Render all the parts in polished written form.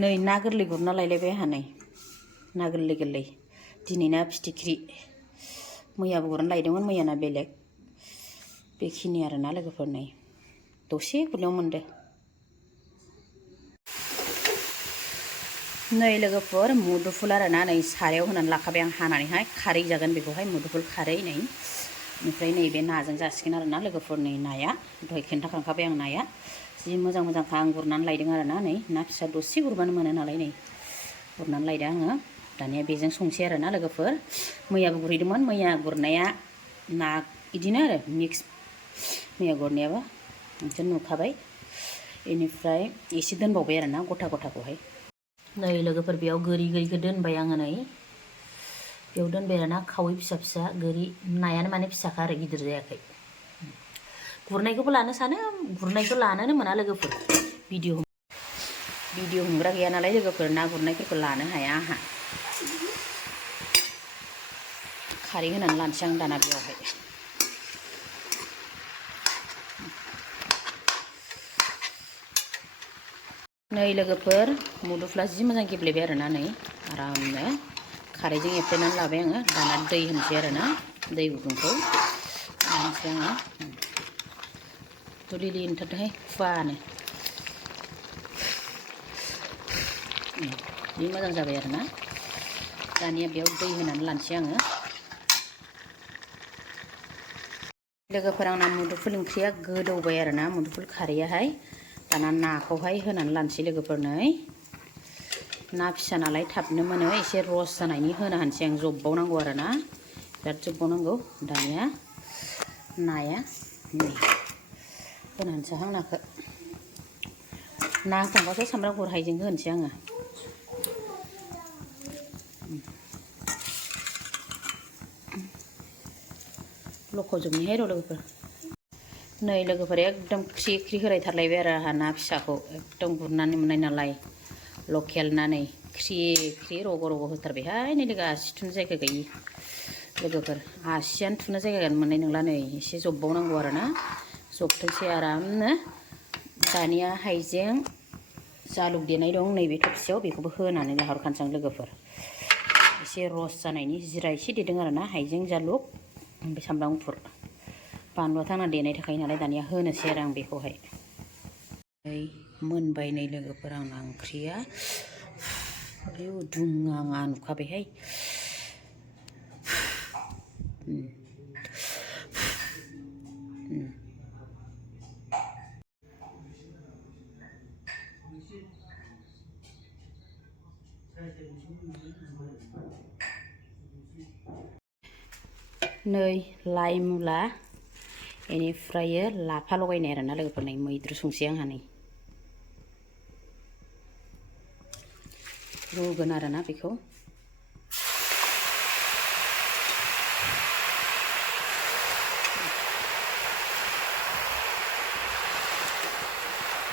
नै ना गोरलै गुरना लायलायबाय आंहा नै ना गोरलै गोरलै दिनै ना फिथिख्रि मैयाबो गुरना लायदोंमोन मैयाना बेलेग बेखिनि आरोना लोगोफोर नै दसे गुरनायाव मोनदो नै लोगोफोर मुदुफुल आरोना नै सारायाव होनानै लाखाबाय आं हानानैहाय खारै जागोन बेखौहाय मुदुफुल खारै नै ओमफ्राय नैबे नाजों जासिगोन आरोना लोगोफोर नै नाया दहाय खोन्थाखांखाबाय आं नाया जि मोजां मोजांखा आं गुरनानै लायदों आरोना नै ना फिसा दसे गुरबानो मोनो नालाय नै गुरनानै लायदों आङो दानिया बेजों संसै आरोना लोगोफोर मैयाबो गुरहैदोंमोन मैया गुरनाया ना इदिनो आरो मिक्स मैया गुरनायाबो नोंसोर नुखाबाय बेनिफ्राय एसे दोनबावबाय आरोना गथा गथाखौहाय नै लोगोफोर बेयाव गोरि गोरिखौ दोनबाय आङो नै बेयाव दोनबाय आरोना खावै फिसा फिसा गोरि नायानो माने फिसाखा आरो गिदिर जायाखै गुरनायखौबो लानो सानो गुरनायखौ लानोनो मोना लोगोफोर भिडिअ हमग्रा गैया नालाय लोगोफोर ना गुरनायफोरखौ लानो हाया आंहा खारै होनानै लानोसै आं दाना बेयावहाय नै लोगोफोर मुदुफुला जि मोजां गेब्लेबाय आरोना नै आरामनो खारैजों एफ्लेनानै लाबाय आङो दाना दै होनोसै आरोना दै गुदुंखौ होनोसै आङो दुलिलि होनथारदोंहाय खुवानो जि मोजां जाबाय आरोना दानिया बेयाव दै होनानै लानोसै आङो लोगोफोर आंना मुदुफुल ओंख्रिया गोदौबाय आरोना मुदुफुल खारैयाहाय दाना नाखौहाय होनानै लानोसै लोगोफोर नै ना फिसा नालाय थाबनो मोनो एसे रस जानायनि होना होनसै आं जब्बावनांगौ आरोना बिराद जब्बावनांगौ दानिया नाया नै होना होनसै हां नाखौ ना होखांबासो सामब्राम गुफुर हाइजेंखौ होनसै आङो लखबजोबनिहाय र' लोगोफोर नै लोगोफोर एकदम ख्रि ख्रि होलायथारलायबाय आरो आंहा ना फिसाखौ एकदम गुरनानै मोननाय नालाय लकेल ना नै ख्रि ख्रि रग' रग' होथारबायहाय नै लोगो आसि थुनो जायगा गैयि लोगोफोर आसियानो थुनो जायगा मोननाय नंला नै एसे जब्बावनांगौ आरोना जबथोंसै आरामनो दानिया हाइजें जालुक देनाय दं नैबे थबसियाव बेखौबो होनानै लाहरखानोसै आं लोगोफोर एसे रस जानायनि जिरा एसे देदों आरोना हाइजें जालुक ओमफ्राय सामब्राम गुफुर बानलुआथ' आंना देनाय थाखायो नालाय दानिया होनोसै आरो आं बेखौहाय मोनबाय नै लोगोफोर आंना ओंख्रिया दुङा नुखाबायहाय नै लाइ मुला बेनिफ्राय लाफा लगायनाय आरोना लोगोफोर नै मैद्रु संसै आंहा नै रुगोन आरोना बेखौ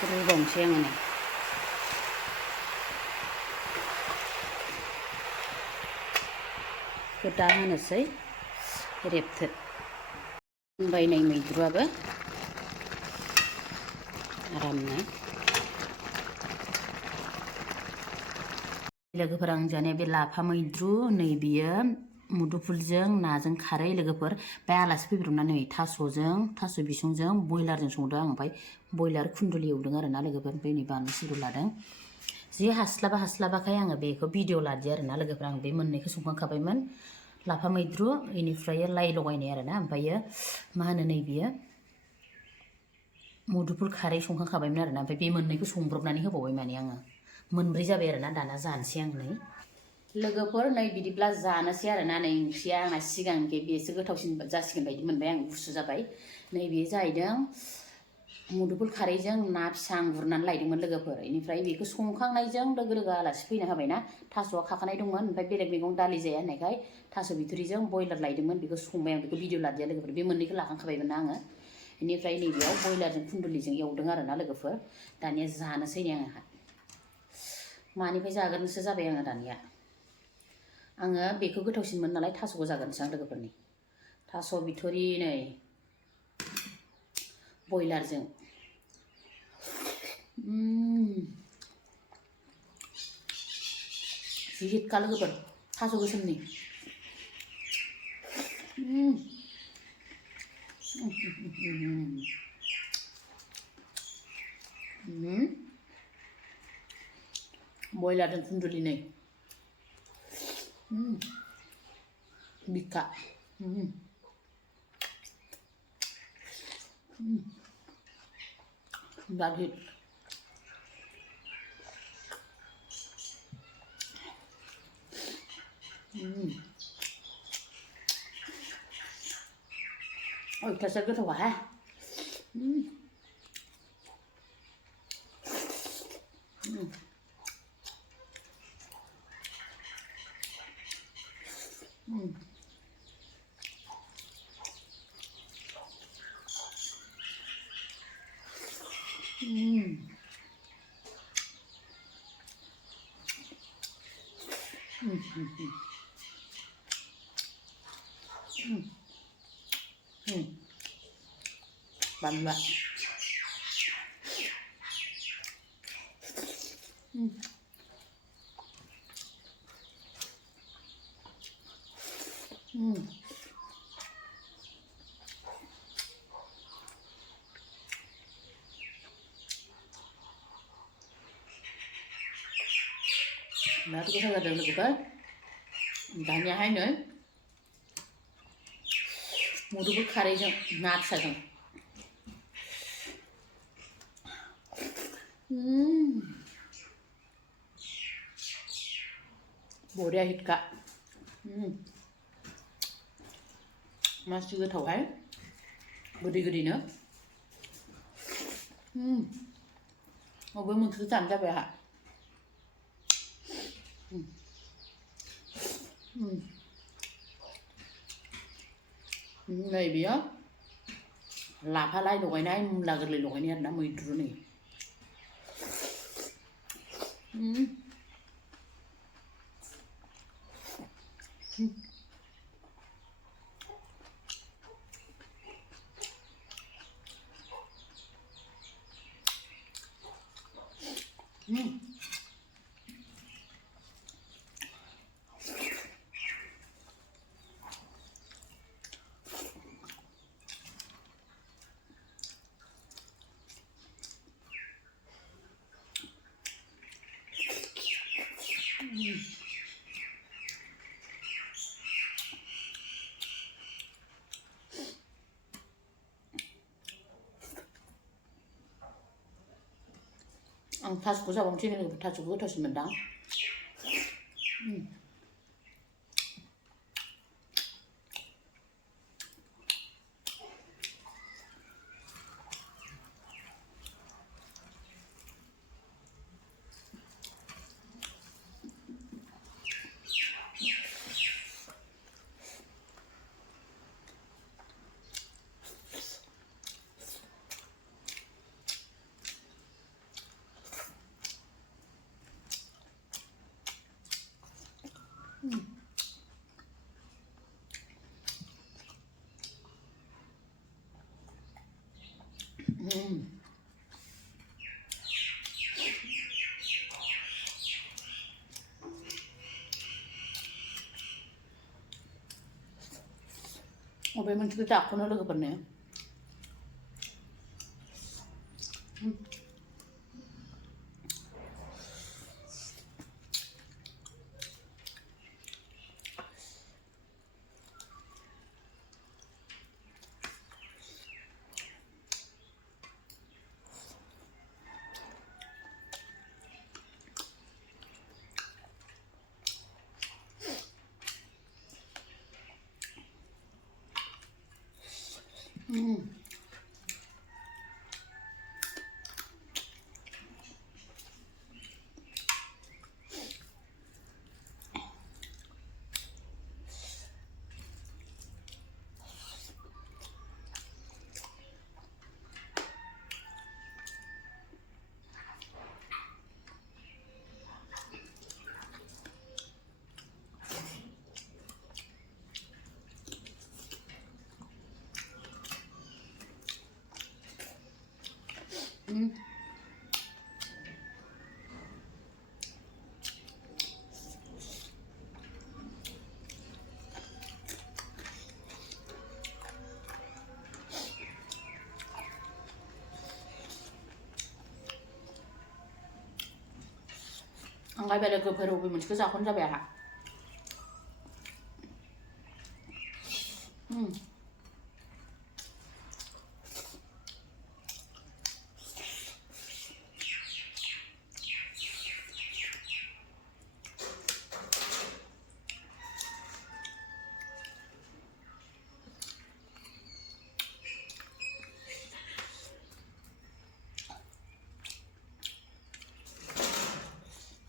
रुबावनोसै आङो नै दा होनोसै रेबथो मोनबाय नै मैद्रुआबो आरामनो लोगोफोर आं जानाया बे लाफा मैद्रु नै बियो मुदुफुलजों नाजों खारै लोगोफोर बे आलासि फैब्रबना नै थास' बिसंजों बयलारजों संदों आं ओमफ्राय बयलार खुन्दुलि एवदों आरोना लोगोफोर ओमफ्राय नै बानलु सिब्र लादों जि हास्लाबाखाय आङो बेखौ भिडिअ लादिया आरोना लोगोफोर आं बे मोननैखौ संखांखाबायमोन लाफा मैद्रु बेनिफ्राय लाइ लगायनाय आरोना ओमफ्रायो मा होनो नै बियो मुदुफुल खारै संखांखाबायमोन आरोना ओमफ्राय बे मोननैखौ संब्रबनानै होबावबाय माने आङो मोनब्रै जाबाय आरोना दाना जानोसै आं नै लोगोफोर नै बिदिब्ला जानोसै आरोना नै ओंख्रिया आंना सिगांनि बेसो गोथावसिन जासिगोन बायदि मोनबाय आं गुसु जाबाय नै बेयो जाहैदों मुदुफुल खारैजों ना फिसा आं गुरनानै लायदोंमोन लोगोफोर बेनिफ्राय बेखौ संखांनायजों लोगो लोगो आलासि फैनो हाबायना थास'आ खाखानाय दंमोन ओमफ्राय बेलेग मैगं दालि जाया होननायखाय थास' बिथुरिजों बयलार लायदोंमोन बेखौ संबाय आं बेखौ भिडिअ लादिया लोगोफोर बे मोननैखौ लाखांखाबायमोन ना आङो बेनिफ्राय नैबेयाव बयलारजों खुन्दुलिजों एवदों आरोना लोगोफोर दानिया जानोसै नै आंहा मानिफ्राय जागोनसो जाबाय आङो दानिया आङो बेखौ गोथावसिनमोन नालाय थास'खौ जागोनसो आं लोगोफोरनि थास' बिथुरि नै बयलारजों Jihit ka logoper. Thaso gosom ni. Broilar dan kunduli nih. Bika. Dagit. Ôi, thật sự rất là quả. Bắn vậy. Đó, tôi có thể là được cái tanya hai nữa. Mudupul khare jang nat sajang. Bodia hit ka. Mas juga tahu hay. Gede-gede nữa. Mà với mình cứ chạm ra về hả? Này bía Lapa Lai Runai là gần lì lỗi này đã mùi trú này. Ang Thaso ko sa bang sini ni Thaso ko Thaso mendang. Obe mình cứ chặt con nó được phần này. आंलाय बे लोगोफोर बबे मोनसेखौ जाख'नो जाबाय आंहा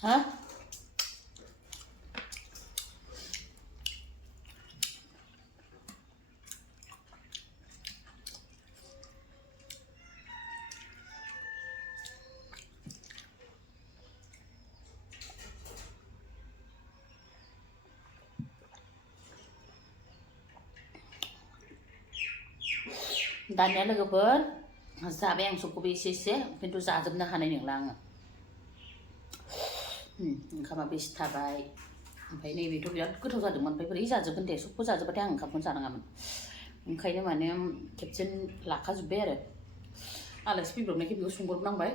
Hah? दानिया लोगोफोर जाबाय आं सबखौबो एसे खिन्थु जाजोबनो हानाय नंला आङो ओंखामाबो एसे थाबाय ओमफ्राय नैबेथ' बिराद गोथाव जादोंमोन ओमफ्राय बोरै जाजोबगोन दे सबखौ जाजोबबाथाय आं ओंखामखौनो जानाङामोन ओंखायनो माने खेबसे लाखाजोब्बाय आरो आलासि फैब्रबनायखाय बेखौ संब्रबनांबाय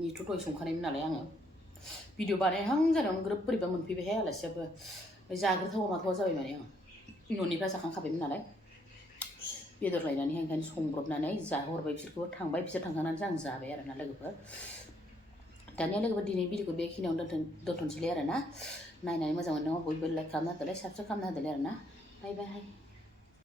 बेथ' दहाय संखानायमोन नालाय आङो भिडिअ बानायहां जानायावनो ग्रोब बोरैबा मोनफैबायहाय आलासियाबो जाग्रोथावा माथावा जाबाय माने आं न'निफ्राय जाखांखाबायमोन नालाय बेदर लायनानैहाय ओंखायनो संब्रबनानै जाहरबाय बिसोरखौबो थांबाय बिसोर थांखांनानैसो आं जाबाय आरोना लोगोफोर दानिया लोगोफोर दिनै भिडिअखौ बेखिनियावनो दोनथ'नोसैलै आरोना नायनानै मोजां मोनदोंबा बयबो लाइक खालामना होदोलाय साबस्क्राइब खालामना होदोलाय आरोना बाय बाय